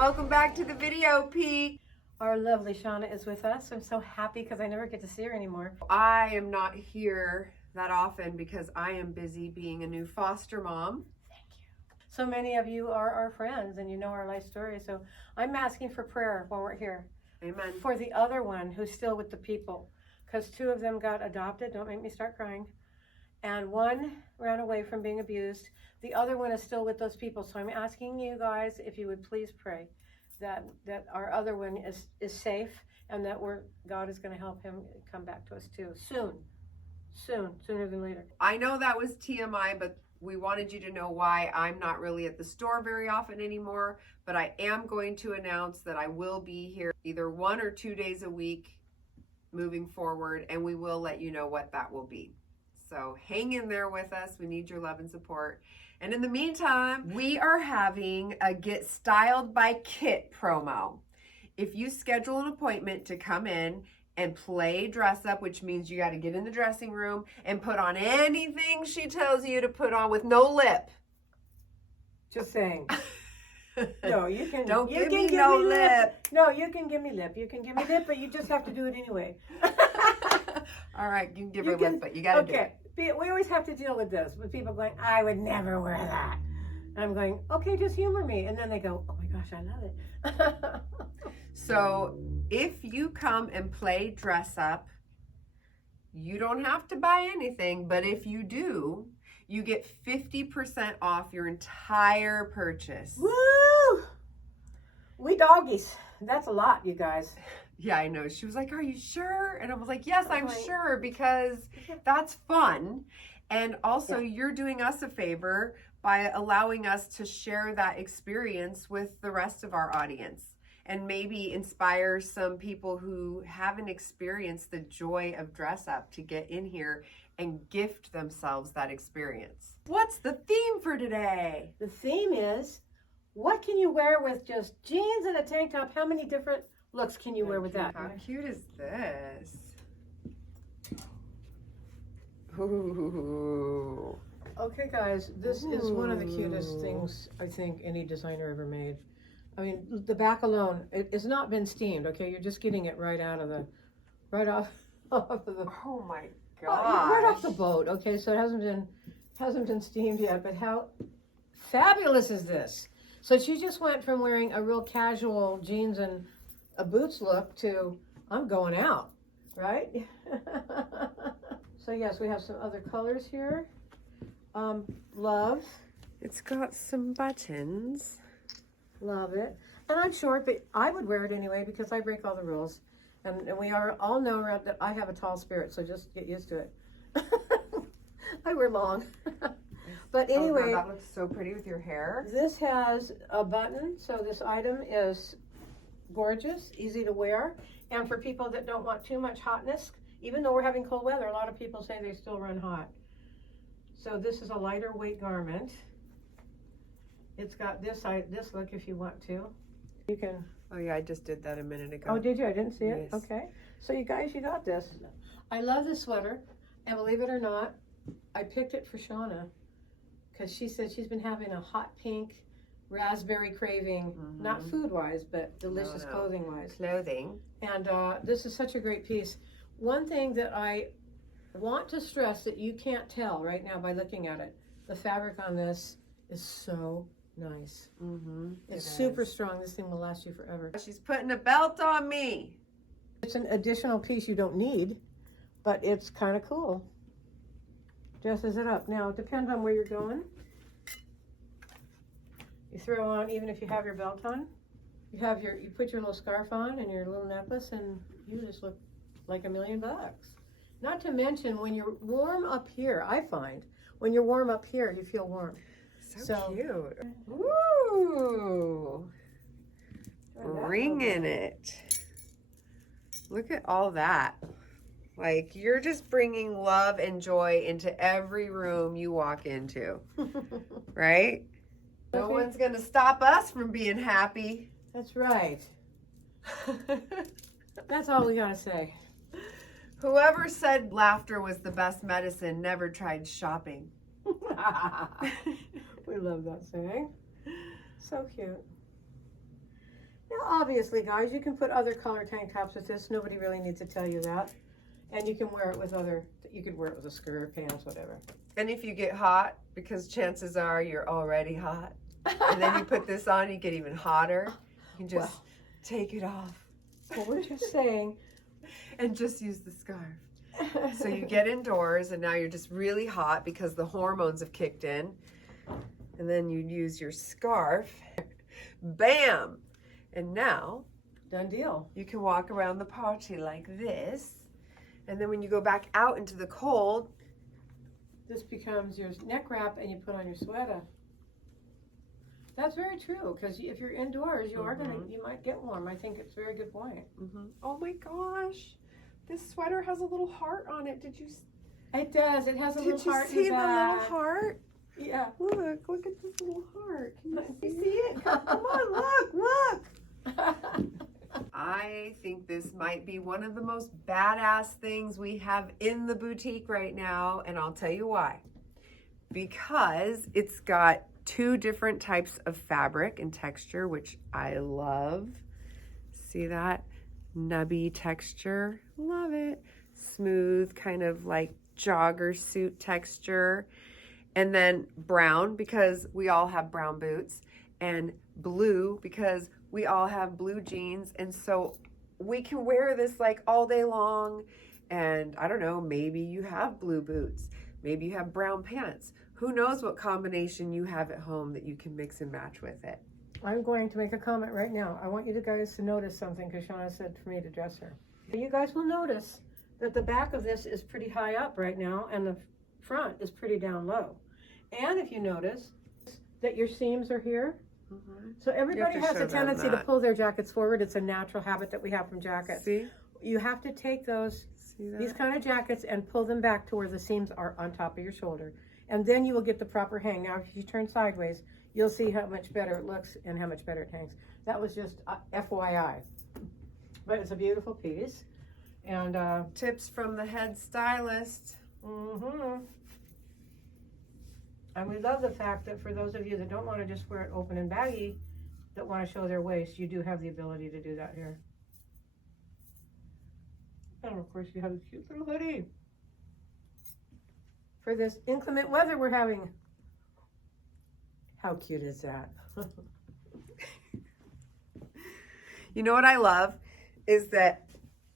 Welcome back to the video peek. Our lovely Shauna is with us. I'm so happy because I never get to see her anymore. I am not here that often because I am busy being a new foster mom. Thank you. So many of you are our friends and you know our life story. So I'm asking for prayer while we're here. Amen. For the other one who's still with the people. Because 2 of them got adopted. Don't make me start crying. And 1 ran away from being abused. The other one is still with those people. So I'm asking you guys if you would please pray that our other one is safe and that God is going to help him come back to us too. Sooner than later. I know that was TMI, but we wanted you to know why I'm not really at the store very often anymore, but I am going to announce that I will be here either 1 or 2 days a week moving forward, and we will let you know what that will be. So hang in there with us. We need your love and support. And in the meantime, we are having a Get Styled by Kit promo. If you schedule an appointment to come in and play dress up, which means you got to get in the dressing room and put on anything she tells you to put on with no lip. Just saying. No, you can. Don't you give can me give no me lip. No, you can give me lip. You can give me lip, but you just have to do it anyway. All right, you can give her lip, but you got to do it. We always have to deal with this, with people going, I would never wear that. And I'm going, okay, just humor me. And then they go, oh my gosh, I love it. So if you come and play dress up, you don't have to buy anything, but if you do, you get 50% off your entire purchase. Woo! We doggies. That's a lot, you guys. Yeah, I know. She was like, are you sure? And I was like, yes, I'm sure, because that's fun. And also, you're doing us a favor by allowing us to share that experience with the rest of our audience and maybe inspire some people who haven't experienced the joy of dress up to get in here and gift themselves that experience. What's the theme for today? The theme is, what can you wear with just jeans and a tank top? How many different looks can you wear with that? How cute is this? Ooh. Okay, guys, this is one of the cutest things I think any designer ever made. I mean, the back alone, it's not been steamed, okay? You're just getting it right off of the. Oh my god! Right off the boat, okay? So it hasn't been steamed yet, but how fabulous is this? So she just went from wearing a real casual jeans and a boots look to I'm going out, right? So yes, we have some other colors here. Love. It's got some buttons. Love it. And I'm short, but I would wear it anyway because I break all the rules. And we all know that I have a tall spirit, so just get used to it. I wear long. But anyway. Oh, God, that looks so pretty with your hair. This has a button, so this item is gorgeous, easy to wear. And for people that don't want too much hotness, even though we're having cold weather, a lot of people say they still run hot. So this is a lighter weight garment. It's got this look if you want to. You can. Oh yeah, I just did that a minute ago. Oh, did you? I didn't see it. Yes. Okay. So you guys, you got this. I love this sweater, and believe it or not, I picked it for Shauna because she said she's been having a hot pink raspberry craving, not food-wise, but delicious clothing-wise. Clothing. And this is such a great piece. One thing that I want to stress that you can't tell right now by looking at it, the fabric on this is so nice. It's super strong. This thing will last you forever. She's putting a belt on me. It's an additional piece you don't need, but it's kind of cool. Dresses it up. Now, it depends on where you're going. You throw on, even if you have your belt on, you put your little scarf on and your little necklace, and you just look like $1,000,000. Not to mention, when you're warm up here, I find, when you're warm up here, you feel warm. So cute. Ooh. Ringing it. Look at all that. Like, you're just bringing love and joy into every room you walk into. Right? No one's going to stop us from being happy. That's right. That's all we got to say. Whoever said laughter was the best medicine never tried shopping. We love that saying. So cute. Now, obviously, guys, you can put other color tank tops with this. Nobody really needs to tell you that. And you can wear it with you could wear it with a skirt, pants, whatever. And if you get hot, because chances are you're already hot, and then you put this on, you get even hotter. You can just take it off. Well, we're just saying. And just use the scarf. So you get indoors, and now you're just really hot because the hormones have kicked in. And then you use your scarf. Bam! And now, Done deal. you can walk around the party like this. And then when you go back out into the cold, This becomes your neck wrap and you put on your sweater. That's very true, because if you're indoors, you might get warm. I think it's a very good point. oh my gosh, this sweater has a little heart on it. Did you It does. It has a little heart see in the the little back. heart? Yeah. Look at this little heart. Can you see it? Come on, look. I think this might be one of the most badass things we have in the boutique right now, and I'll tell you why. Because it's got 2 different types of fabric and texture, which I love. See that? Nubby texture. Love it. Smooth, kind of like jogger suit texture. And then brown, because we all have brown boots. And blue, because we all have blue jeans. And so we can wear this like all day long. And I don't know, maybe you have blue boots. Maybe you have brown pants. Who knows what combination you have at home that you can mix and match with it. I'm going to make a comment right now. I want you guys to notice something, because Shauna said for me to dress her. You guys will notice that the back of this is pretty high up right now, and the front is pretty down low. And if you notice that your seams are here, so everybody has a tendency to pull their jackets forward. It's a natural habit that we have from jackets. See? You have to take these kind of jackets and pull them back to where the seams are on top of your shoulder. And then you will get the proper hang. Now, if you turn sideways, you'll see how much better it looks and how much better it hangs. That was just FYI. But it's a beautiful piece. And tips from the head stylist. And we love the fact that for those of you that don't want to just wear it open and baggy, that want to show their waist, you do have the ability to do that here. And of course you have a cute little hoodie for this inclement weather we're having. How cute is that? You know what I love is that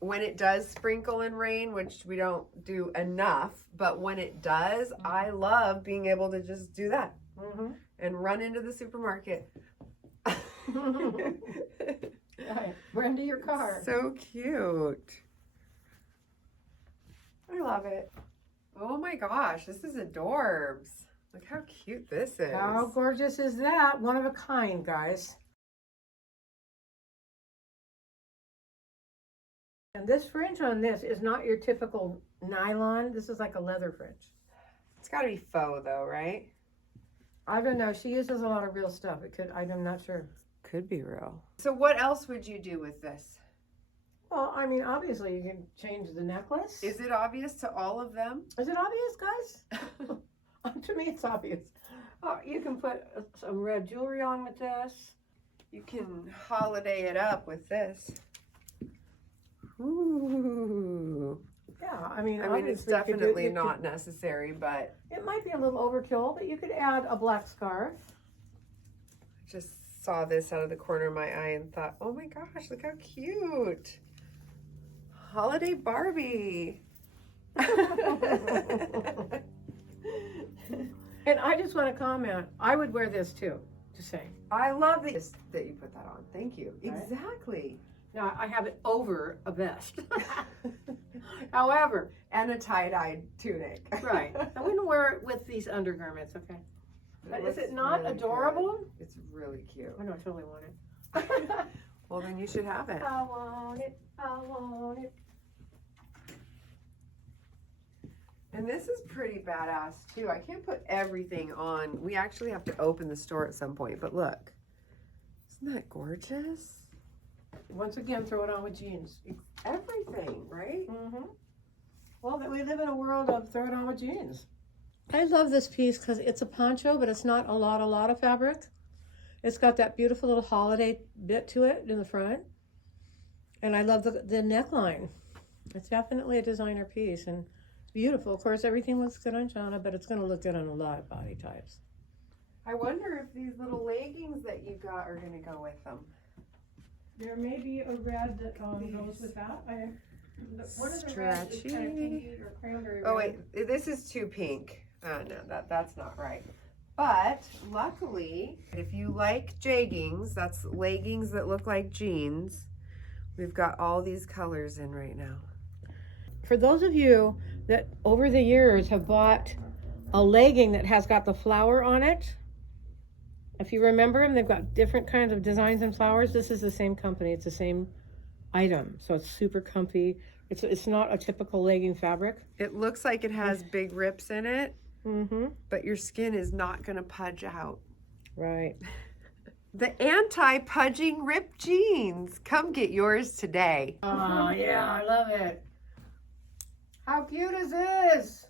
when it does sprinkle and rain, which we don't do enough, but when it does, I love being able to just do that and run into the supermarket. Run to your car. So cute. I love it. Oh my gosh, this is adorbs. Look how cute this is. How gorgeous is that? One of a kind, guys. And this fringe on this is not your typical nylon. This is like a leather fringe. It's got to be faux though, right? I don't know. She uses a lot of real stuff. I'm not sure. Could be real. So what else would you do with this? Well, I mean, obviously you can change the necklace. Is it obvious to all of them? Is it obvious, guys? To me, it's obvious. You can put some red jewelry on with this. You can holiday it up with this. Ooh. Yeah, I mean, it's definitely not necessary, but it might be a little overkill, but you could add a black scarf. I just saw this out of the corner of my eye and thought, oh my gosh, look how cute. Holiday Barbie. And I just want to comment, I would wear this too, just saying. I love this that you put that on. Thank you. Right? Exactly. Now, I have it over a vest. However. And a tie-dyed tunic. Right. I wouldn't wear it with these undergarments, okay? But is it not really adorable? Good. It's really cute. I know, I totally want it. Well, then you should have it. I want it. I want it. And this is pretty badass too. I can't put everything on. We actually have to open the store at some point, but look. Isn't that gorgeous? Once again, throw it on with jeans. It's everything, right? Well, we live in a world of throw it on with jeans. I love this piece because it's a poncho, but it's not a lot of fabric. It's got that beautiful little holiday bit to it in the front. And I love the neckline. It's definitely a designer piece and it's beautiful. Of course, everything looks good on Shauna, but it's going to look good on a lot of body types. I wonder if these little leggings that you got are going to go with them. There may be a red that goes with that. What is the red? It's kind of pinky or cranberry red. Oh wait, this is too pink. No, that's not right. But luckily, if you like jeggings, that's leggings that look like jeans, we've got all these colors in right now. For those of you that over the years have bought a legging that has got the flower on it, if you remember them, they've got different kinds of designs and flowers. This is the same company. It's the same item. So it's super comfy. It's not a typical legging fabric. It looks like it has big rips in it, Mm-hmm. but your skin is not going to pudge out. Right. The anti-pudging ripped jeans. Come get yours today. Oh, yeah, I love it. How cute is this?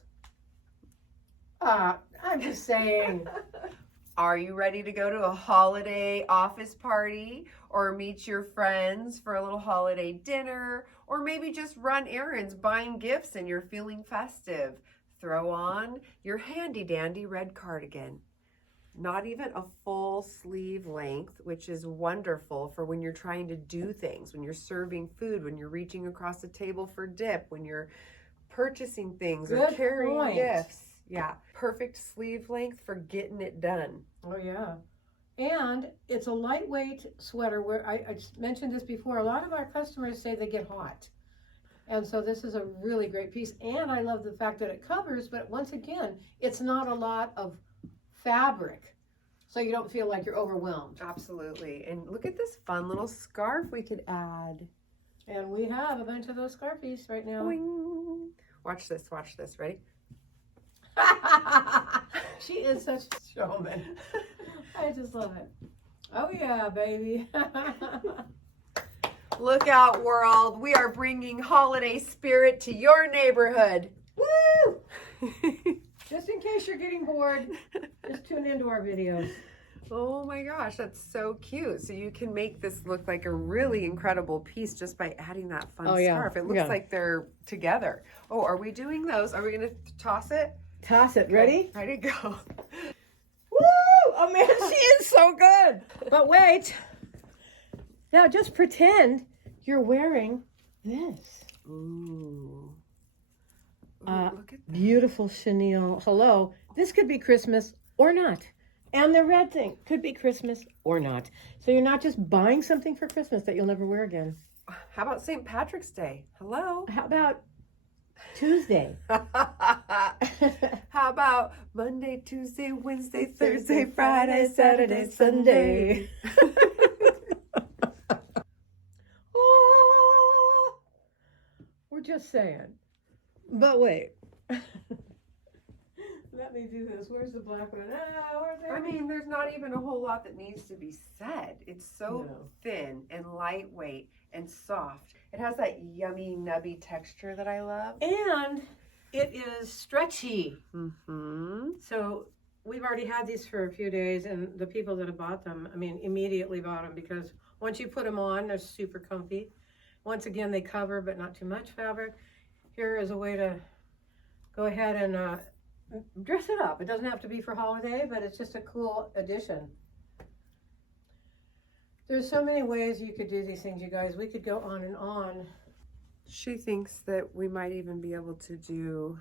I'm just saying. Are you ready to go to a holiday office party or meet your friends for a little holiday dinner or maybe just run errands buying gifts and you're feeling festive? Throw on your handy dandy red cardigan. Not even a full sleeve length, which is wonderful for when you're trying to do things, when you're serving food, when you're reaching across the table for dip, when you're purchasing things or Good carrying point. gifts. Yeah, perfect sleeve length for getting it done. Oh, yeah. And it's a lightweight sweater where I mentioned this before. A lot of our customers say they get hot. And so this is a really great piece. And I love the fact that it covers, but once again, it's not a lot of fabric. So you don't feel like you're overwhelmed. Absolutely. And look at this fun little scarf we could add. And we have a bunch of those scarfies right now. Boing. Watch this, watch this. Ready? She is such a showman. I just love it. Oh yeah, baby. Look out, world. We are bringing holiday spirit to your neighborhood. Woo! Just in case you're getting bored, just tune into our videos. Oh my gosh, that's so cute. So you can make this look like a really incredible piece just by adding that fun scarf. It looks like they're together. Oh, are we doing those? Are we going to toss it? Toss it. Ready? Ready, go. Woo! Oh man, she is so good. But wait. Now just pretend you're wearing this. Ooh. Look at that. Beautiful chenille. Hello. This could be Christmas or not. And the red thing could be Christmas or not. So you're not just buying something for Christmas that you'll never wear again. How about St. Patrick's Day? Hello. How about Tuesday? How about Monday, Tuesday, Wednesday, Thursday, Friday, Saturday, Sunday? Oh, we're just saying. But wait. Let me do this. Where's the black one? I mean, there's not even a whole lot that needs to be said. It's so thin and lightweight and soft. It has that yummy, nubby texture that I love. And it is stretchy. Mm-hmm. So we've already had these for a few days, and the people that have bought them, I mean, immediately bought them because once you put them on, they're super comfy. Once again, they cover, but not too much fabric. Here is a way to go ahead and dress it up. It doesn't have to be for holiday, but it's just a cool addition. There's so many ways you could do these things, you guys. We could go on and on. She thinks that we might even be able to do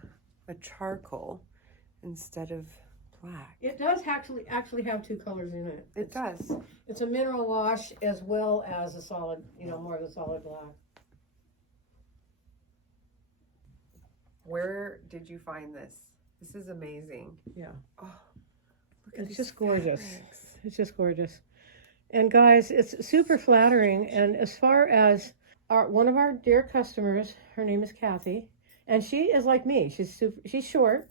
a charcoal instead of black. It does actually have two colors in it. It does. It's a mineral wash as well as a solid, more of a solid black. Where did you find this? This is amazing. Yeah. Oh, look at It's just gorgeous. fabrics. It's just gorgeous. And guys, it's super flattering. And as far as one of our dear customers, her name is Kathy, and she is like me. She's short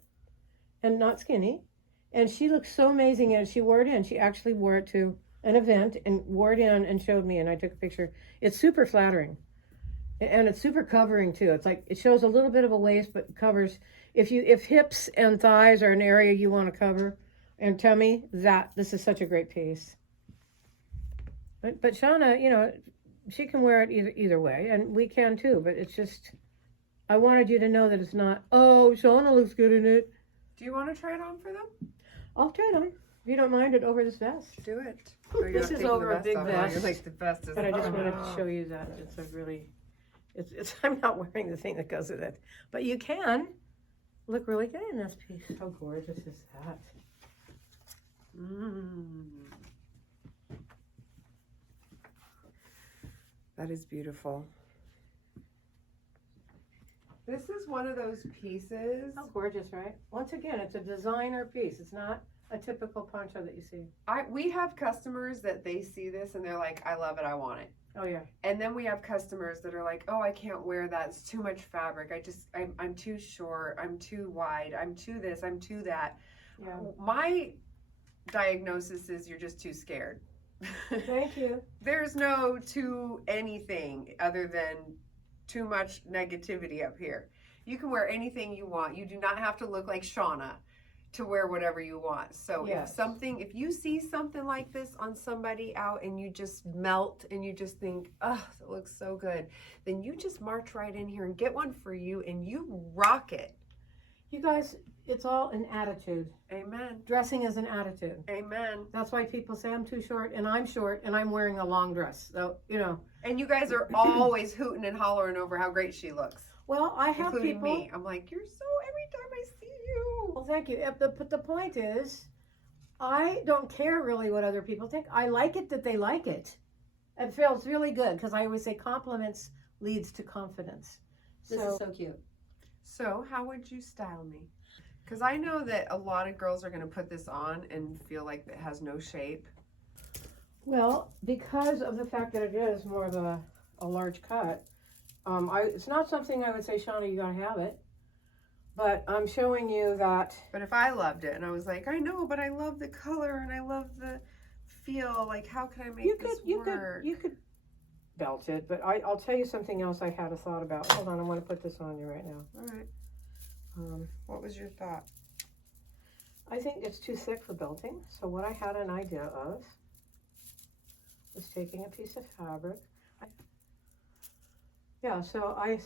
and not skinny, and she looks so amazing. And she wore it in. She actually wore it to an event and wore it in and showed me, and I took a picture. It's super flattering, and it's super covering too. It's like it shows a little bit of a waist, but covers. If hips and thighs are an area you want to cover, and tummy, this is such a great piece. But Shauna, you know, she can wear it either way, and we can too. But it's just, I wanted you to know that it's not. Oh, Shauna looks good in it. Do you want to try it on for them? I'll try it on. If you don't mind it over this vest. Do it. Oh, This is over a big vest. You're like the vest is. But I just wanted to show you that it's a really, it's. I'm not wearing the thing that goes with it, but you can look really good in this piece. How gorgeous is that? That is beautiful. This is one of those pieces. How gorgeous, right? Once again, it's a designer piece. It's not a typical poncho that you see. We have customers that they see this and they're like, I love it, I want it. Oh yeah. And then we have customers that are like, oh, I can't wear that. It's too much fabric. I'm too short. I'm too wide. I'm too this. I'm too that. Yeah. My diagnosis is you're just too scared. Thank you. There's no too anything other than too much negativity up here. You can wear anything you want. You do not have to look like Shauna to wear whatever you want. So yes. if you see something like this on somebody out and you just melt and you just think, oh, that looks so good, then you just march right in here and get one for you and you rock it. You guys, it's all an attitude. Amen. Dressing is an attitude. Amen. That's why people say I'm too short and I'm wearing a long dress. So, you know. And you guys are always hooting and hollering over how great she looks. Well, I have including people. me. I'm like, you're so every time I see you. Well, thank you. But the point is, I don't care really what other people think. I like it that they like it. It feels really good because I always say compliments leads to confidence. This is so cute. So how would you style me? Because I know that a lot of girls are going to put this on and feel like it has no shape. Well, because of the fact that it is more of a large cut, it's not something I would say, Shauna, you gotta have it. But I'm showing you that. But if I loved it and I was like, I know, but I love the color and I love the feel, like how can I make this work? You could belt it, but I'll tell you something else I had a thought about. Hold on, I want to put this on you right now. All right. What was your thought? I think it's too thick for belting. So what I had an idea of was taking a piece of fabric. So I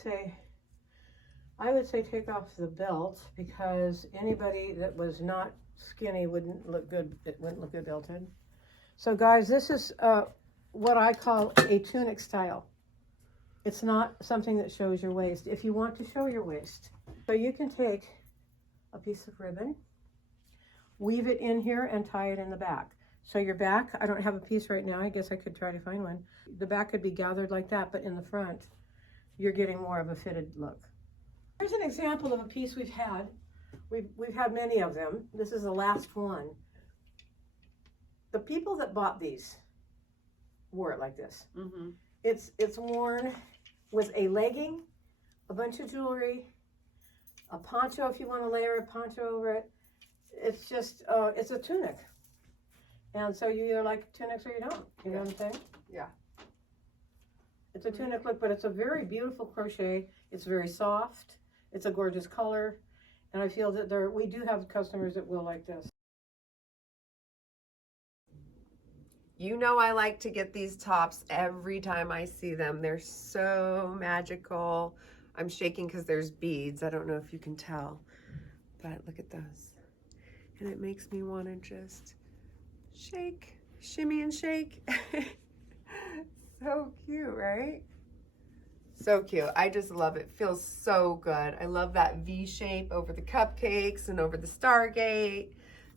would say take off the belt because anybody that was not skinny wouldn't look good. It wouldn't look good belted. So guys, this is what I call a tunic style. It's not something that shows your waist. If you want to show your waist, so you can take a piece of ribbon, weave it in here and tie it in the back. So your back, I don't have a piece right now. I guess I could try to find one. The back could be gathered like that, but in the front, you're getting more of a fitted look. Here's an example of a piece we've had. We've had many of them. This is the last one. The people that bought these wore it like this. Mm-hmm. It's worn with a legging, a bunch of jewelry, a poncho if you want to layer a poncho over it. It's just, it's a tunic. And so you either like tunics or you don't. You know what I'm saying? Yeah. It's a tunic look, but it's a very beautiful crochet. It's very soft. It's a gorgeous color. And I feel that we do have customers that will like this. You know I like to get these tops every time I see them. They're so magical. I'm shaking because there's beads. I don't know if you can tell, but look at those. And it makes me want to just shake, shimmy and shake. So cute, right? So cute. I just love it. Feels so good. I love that V shape over the cupcakes and over the Stargate.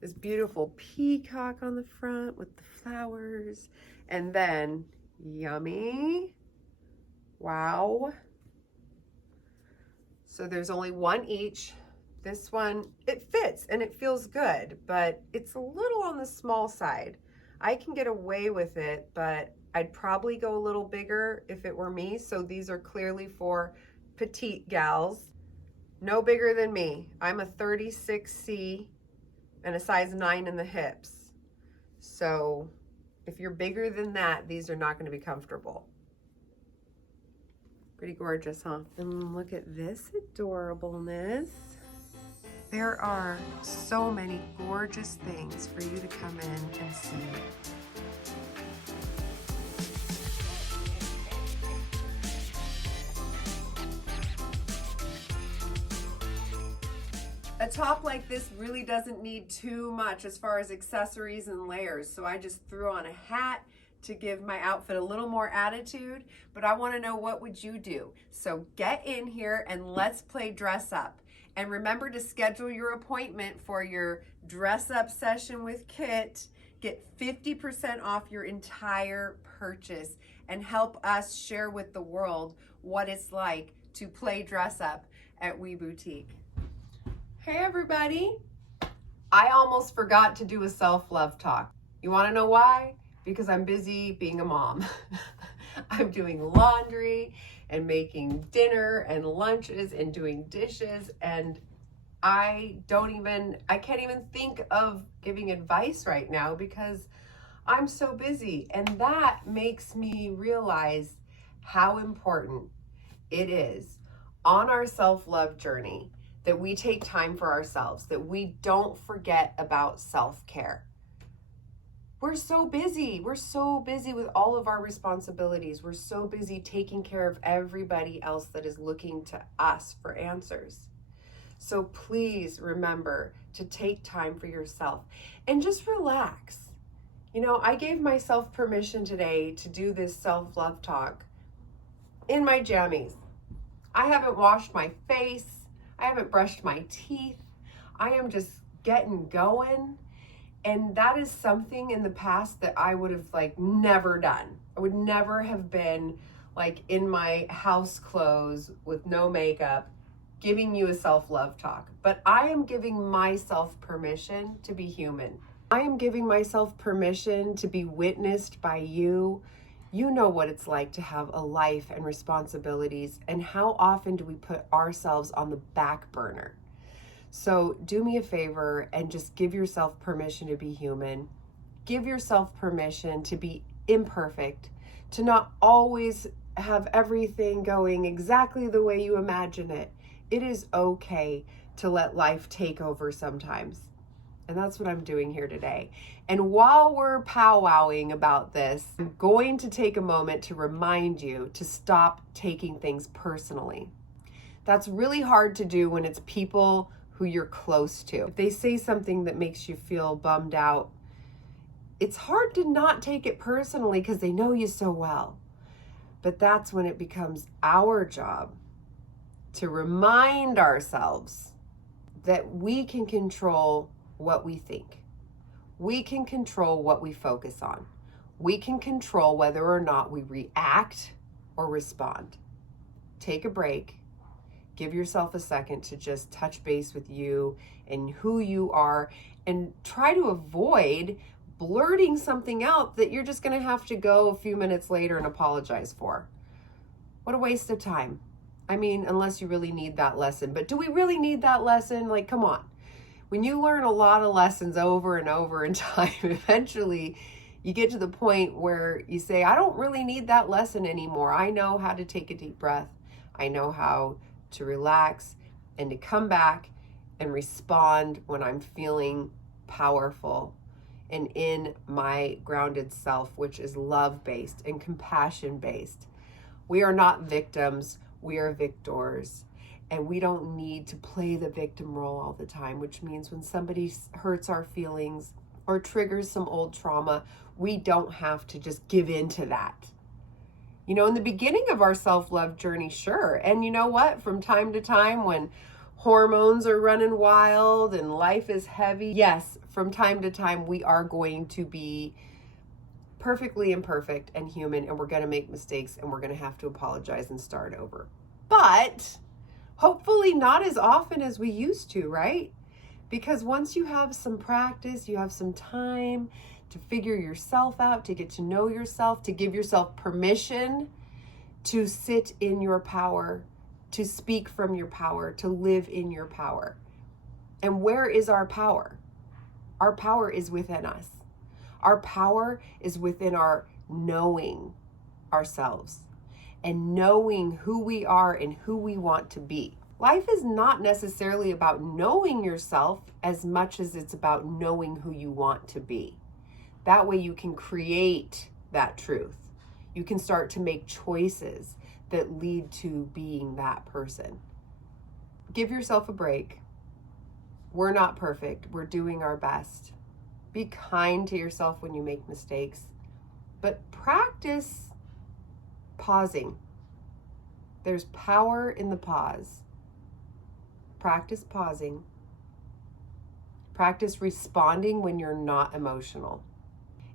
This beautiful peacock on the front with the flowers. And then, yummy. Wow. So there's only one each. This one, it fits and it feels good, but it's a little on the small side. I can get away with it, but I'd probably go a little bigger if it were me. So these are clearly for petite gals. No bigger than me. I'm a 36C and a size 9 in the hips. So if you're bigger than that, these are not going to be comfortable. Pretty gorgeous, huh? And look at this adorableness. There are so many gorgeous things for you to come in and see. A top like this really doesn't need too much as far as accessories and layers. So I just threw on a hat to give my outfit a little more attitude, but I want to know, what would you do? So get in here and let's play dress up. And remember to schedule your appointment for your dress up session with Kit. Get 50% off your entire purchase and help us share with the world what it's like to play dress up at We Boutique. Hey everybody. I almost forgot to do a self-love talk. You want to know why? Because I'm busy being a mom. I'm doing laundry and making dinner and lunches and doing dishes, and I can't even think of giving advice right now because I'm so busy. And that makes me realize how important it is on our self-love journey that we take time for ourselves, that we don't forget about self-care. We're so busy. We're so busy with all of our responsibilities. We're so busy taking care of everybody else that is looking to us for answers. So please remember to take time for yourself and just relax. You know, I gave myself permission today to do this self-love talk in my jammies. I haven't washed my face. I haven't brushed my teeth. I am just getting going. And that is something in the past that I would have never done. I would never have been in my house clothes with no makeup, giving you a self-love talk. But I am giving myself permission to be human. I am giving myself permission to be witnessed by you. You know what it's like to have a life and responsibilities, and how often do we put ourselves on the back burner? So do me a favor and just give yourself permission to be human. Give yourself permission to be imperfect, to not always have everything going exactly the way you imagine it. It is okay to let life take over sometimes. And that's what I'm doing here today. And while we're powwowing about this, I'm going to take a moment to remind you to stop taking things personally. That's really hard to do when it's people who you're close to. If they say something that makes you feel bummed out, it's hard to not take it personally because they know you so well. But that's when it becomes our job to remind ourselves that we can control what we think. We can control what we focus on. We can control whether or not we react or respond. Take a break. Give yourself a second to just touch base with you and who you are, and try to avoid blurting something out that you're just going to have to go a few minutes later and apologize for. What a waste of time. I mean, unless you really need that lesson. But do we really need that lesson? Come on. When you learn a lot of lessons over and over in time, eventually you get to the point where you say, I don't really need that lesson anymore. I know how to take a deep breath. I know how to relax and to come back and respond when I'm feeling powerful and in my grounded self, which is love-based and compassion-based. We are not victims, we are victors. And we don't need to play the victim role all the time, which means when somebody hurts our feelings or triggers some old trauma, we don't have to just give in to that. You know, in the beginning of our self-love journey, sure. And you know what? From time to time when hormones are running wild and life is heavy, yes, from time to time we are going to be perfectly imperfect and human, and we're going to make mistakes, and we're going to have to apologize and start over. But hopefully not as often as we used to, right? Because once you have some practice, you have some time to figure yourself out, to get to know yourself, to give yourself permission to sit in your power, to speak from your power, to live in your power. And where is our power? Our power is within us. Our power is within our knowing ourselves and knowing who we are and who we want to be. Life is not necessarily about knowing yourself as much as it's about knowing who you want to be. That way you can create that truth. You can start to make choices that lead to being that person. Give yourself a break. We're not perfect. We're doing our best. Be kind to yourself when you make mistakes, but practice pausing. There's power in the pause. Practice pausing. Practice responding when you're not emotional.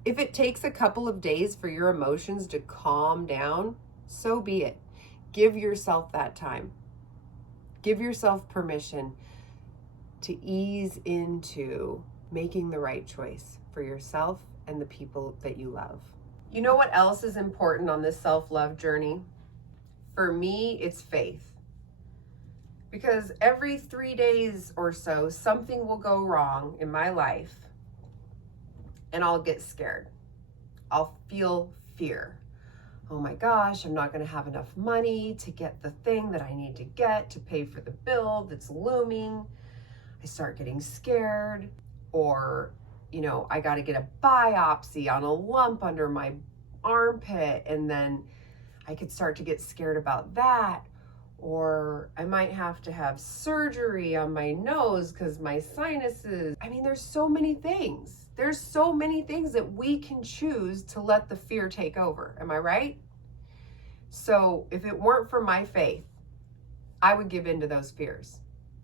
If it takes a couple of days for your emotions to calm down, so be it. Give yourself that time. Give yourself permission to ease into making the right choice for yourself and the people that you love. You know what else is important on this self-love journey? For me, it's faith. Because every 3 days or so, something will go wrong in my life and I'll get scared. I'll feel fear. Oh my gosh, I'm not going to have enough money to get the thing that I need to get to pay for the bill that's looming. I start getting scared. Or, I got to get a biopsy on a lump under my armpit, and then I could start to get scared about that. Or I might have to have surgery on my nose because my sinuses. There's so many things. There's so many things that we can choose to let the fear take over. Am I right? So if it weren't for my faith, I would give in to those fears.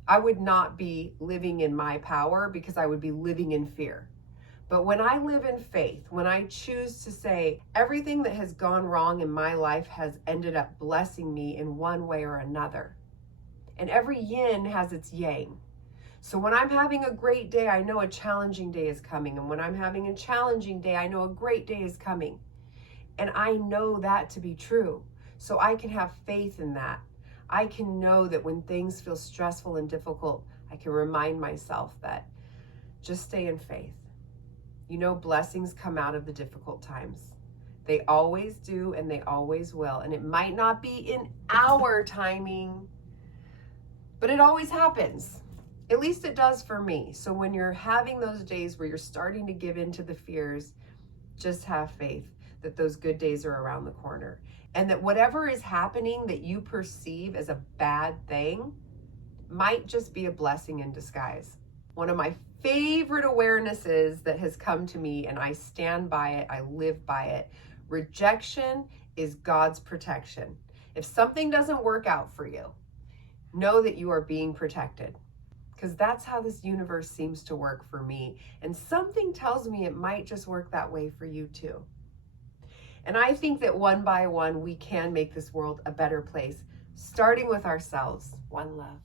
I would not be living in my power because I would be living in fear. But when I live in faith, when I choose to say everything that has gone wrong in my life has ended up blessing me in one way or another. And every yin has its yang. So when I'm having a great day, I know a challenging day is coming. And when I'm having a challenging day, I know a great day is coming. And I know that to be true. So I can have faith in that. I can know that when things feel stressful and difficult, I can remind myself that just stay in faith. Blessings come out of the difficult times. They always do, and they always will. And it might not be in our timing, but it always happens. At least it does for me. So when you're having those days where you're starting to give in to the fears, just have faith that those good days are around the corner. And that whatever is happening that you perceive as a bad thing might just be a blessing in disguise. One of my favorite awarenesses that has come to me, and I stand by it, I live by it. Rejection is God's protection. If something doesn't work out for you, know that you are being protected. Because that's how this universe seems to work for me. And something tells me it might just work that way for you too. And I think that one by one, we can make this world a better place, starting with ourselves. One love.